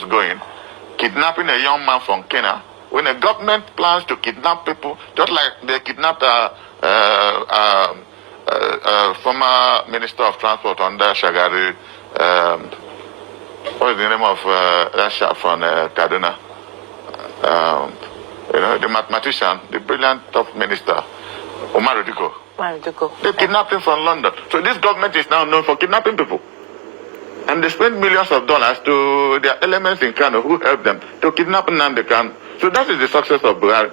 is going, kidnapping a young man from Kenya, when a government plans to kidnap people, just like they kidnapped former Minister of Transport under Shagari, what is the name of that chap from Kaduna? The mathematician, the brilliant top minister, Omar Diko. They kidnapped him from London. So this government is now known for kidnapping people. And they spend millions of dollars to their elements in Kanu who help them to kidnap Nnamdi Kanu. So that is the success of Buhari.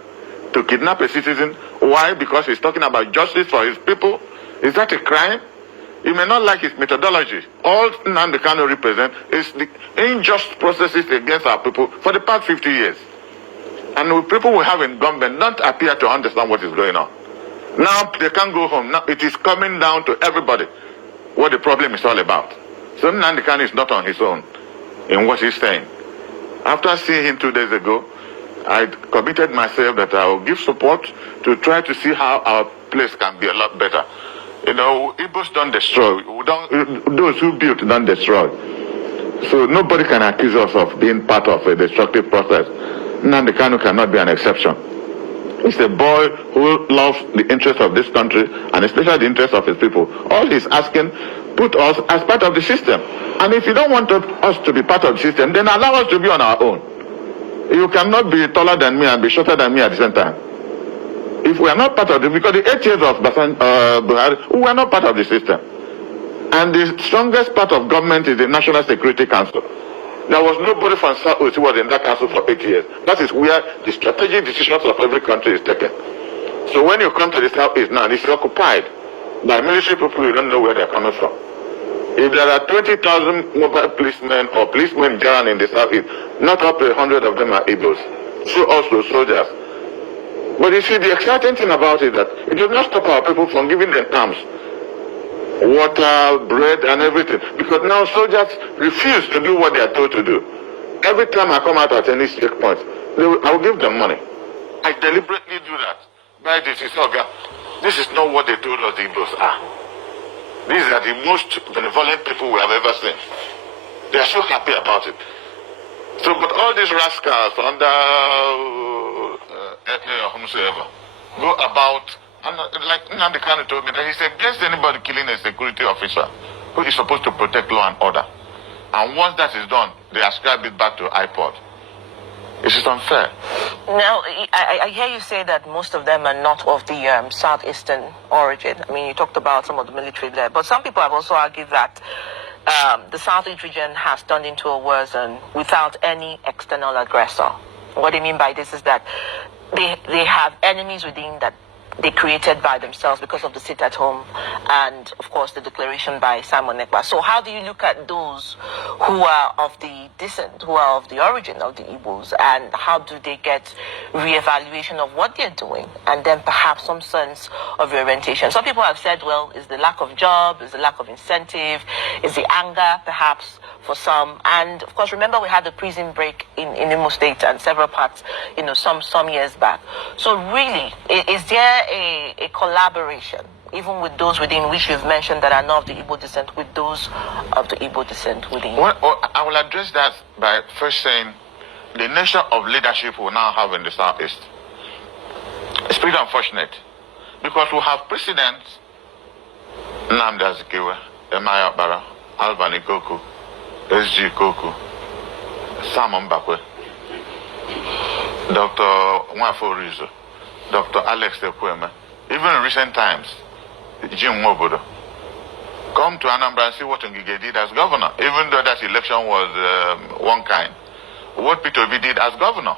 To kidnap a citizen. Why? Because he's talking about justice for his people. Is that a crime? You may not like his methodology. All Nnamdi Kanu represents is the unjust processes against our people for the past 50 years. And the people we have in government don't appear to understand what is going on. Now they can't go home. Now it is coming down to everybody what the problem is all about. So Nnamdi Kanu is not on his own in what he's saying. After seeing him 2 days ago, I committed myself that I will give support to try to see how our place can be a lot better. Igbos don't destroy. Those who built don't destroy. So nobody can accuse us of being part of a destructive process. Nnamdi Kanu cannot be an exception. He's a boy who loves the interests of this country and especially the interests of his people. All he's asking, put us as part of the system. And if you don't want us to be part of the system, then allow us to be on our own. You cannot be taller than me and be shorter than me at the same time. If we are not part of it, because the 8 years of Buhari, we are not part of the system. And the strongest part of government is the National Security Council. There was nobody from South who was in that council for 8 years. That is where the strategic decisions of every country is taken. So when you come to the Southeast now, it's occupied by military people, you don't know where they're coming from. If there are 20,000 mobile policemen or policemen in general in the Southeast, not up to 100 of them are Igbos. So also soldiers. But you see, the exciting thing about it is that it does not stop our people from giving them arms, water, bread, and everything. Because now soldiers refuse to do what they are told to do. Every time I come out at any checkpoint, I will give them money. I deliberately do that. By this is this is not what they told us the Igbos are. These are the most benevolent people we have ever seen. They are so happy about it. So, but all these rascals under whomsoever go about, and like Nnamdi Kanu told me that he said, against anybody killing a security officer who is supposed to protect law and order. And once that is done, they ascribe it back to iPod. It is unfair. Now, I hear you say that most of them are not of the southeastern origin. I mean, you talked about some of the military there, but some people have also argued that the southeast region has turned into a war zone without any external aggressor. What I mean by this is that they have enemies within that they created by themselves because of the sit at home and, of course, the declaration by Simon Ekpa. So how do you look at those who are of the descent, who are of the origin of the Igbos, and how do they get re-evaluation of what they're doing and then perhaps some sense of reorientation? Some people have said, well, is the lack of job, is the lack of incentive, is the anger perhaps for some. And, of course, remember we had the prison break in Imo State and several parts, some years back. So really, is there a collaboration, even with those within which you've mentioned that are not of the Igbo descent, with those of the Igbo descent within? Well, I will address that by first saying the nature of leadership we now have in the Southeast is pretty unfortunate because we have presidents Nnamdi Azikiwe, Emaya Bara, Alvan Ikoku, SG Koku, Sam Mbakwe, Dr. Nwafo Rizo, Dr. Alex Ekweme, even in recent times, Jim Mobodo. Come to Anambra and see what Ngige did as governor, even though that election was one kind. What Peter Obi did as governor.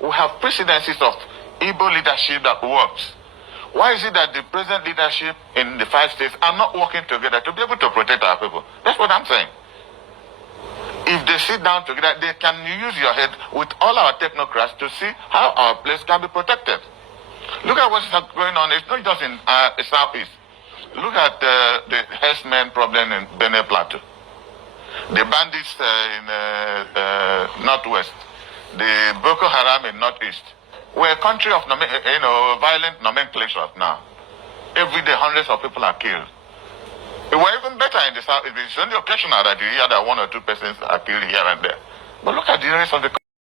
We have presidencies of Igbo leadership that works. Why is it that the present leadership in the 5 states are not working together to be able to protect our people? That's what I'm saying. If they sit down together, they can use your head with all our technocrats to see how our place can be protected. Look at what's going on. It's not just in the Southeast. Look at the herdsmen problem in Benue Plateau. The bandits in Northwest. The Boko Haram in Northeast. We're a country of violent nomenclature now. Every day, hundreds of people are killed. We're even better in the South. It's only occasional that you hear that 1 or 2 persons are killed here and there. But look at the rest of the